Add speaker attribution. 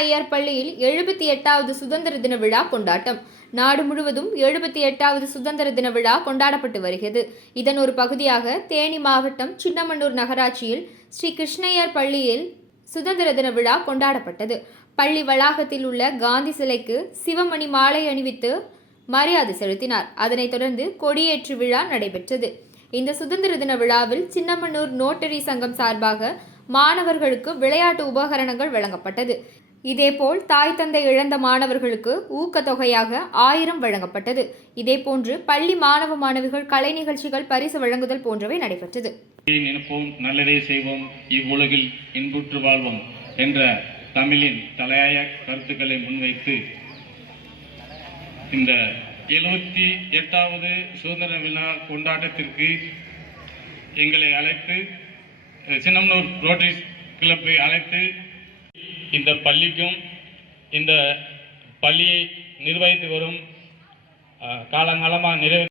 Speaker 1: ஐயர் பள்ளியில் எழுபத்தி எட்டாவது சுதந்திர தின விழா கொண்டாட்டம். நாடு முழுவதும் எழுபத்தி எட்டாவது சுதந்திர தின விழா கொண்டாடப்பட்டு வருகிறது. இதன் ஒரு பகுதியாக தேனி மாவட்டம் சின்னமன்னூர் நகராட்சியில் ஸ்ரீ கிருஷ்ணய்யர் பள்ளியில் சுதந்திர தின விழா கொண்டாடப்பட்டது. பள்ளி வளாகத்தில் உள்ள காந்தி சிலைக்கு சிவமணி மாலை அணிவித்து மரியாதை செலுத்தினார். அதனைத் தொடர்ந்து கொடியேற்று விழா நடைபெற்றது. இந்த சுதந்திர தின விழாவில் சின்னமன்னூர் நோட்டரி சங்கம் சார்பாக மாணவர்களுக்கு விளையாட்டு உபகரணங்கள் வழங்கப்பட்டது. இதேபோல் தாய் தந்தை இழந்த மாணவர்களுக்கு ஊக்கத்தொகையாக ஆயிரம் வழங்கப்பட்டது. இதேபோன்று பள்ளி மாணவ மாணவிகள் கலை நிகழ்ச்சிகள் பரிசு வழங்குதல் போன்றவை நடைபெற்றது.
Speaker 2: நினைப்போம் நல்லதே செய்வோம் இவ்வுலகில் இன்புற்று வாழ்வோம் என்ற தமிழின் தலையாய கருத்துக்களை முன்வைத்து இந்த எழுபத்தி எட்டாவது சுதந்திர விழா கொண்டாட்டத்திற்கு எங்களை அழைத்து சின்னமனூர் ரோட்டரி கிளப்பை அழைத்து இந்த பள்ளிக்கும் இந்த பள்ளியை நிர்வகித்து வரும் காலங்காலமாக நிறைவு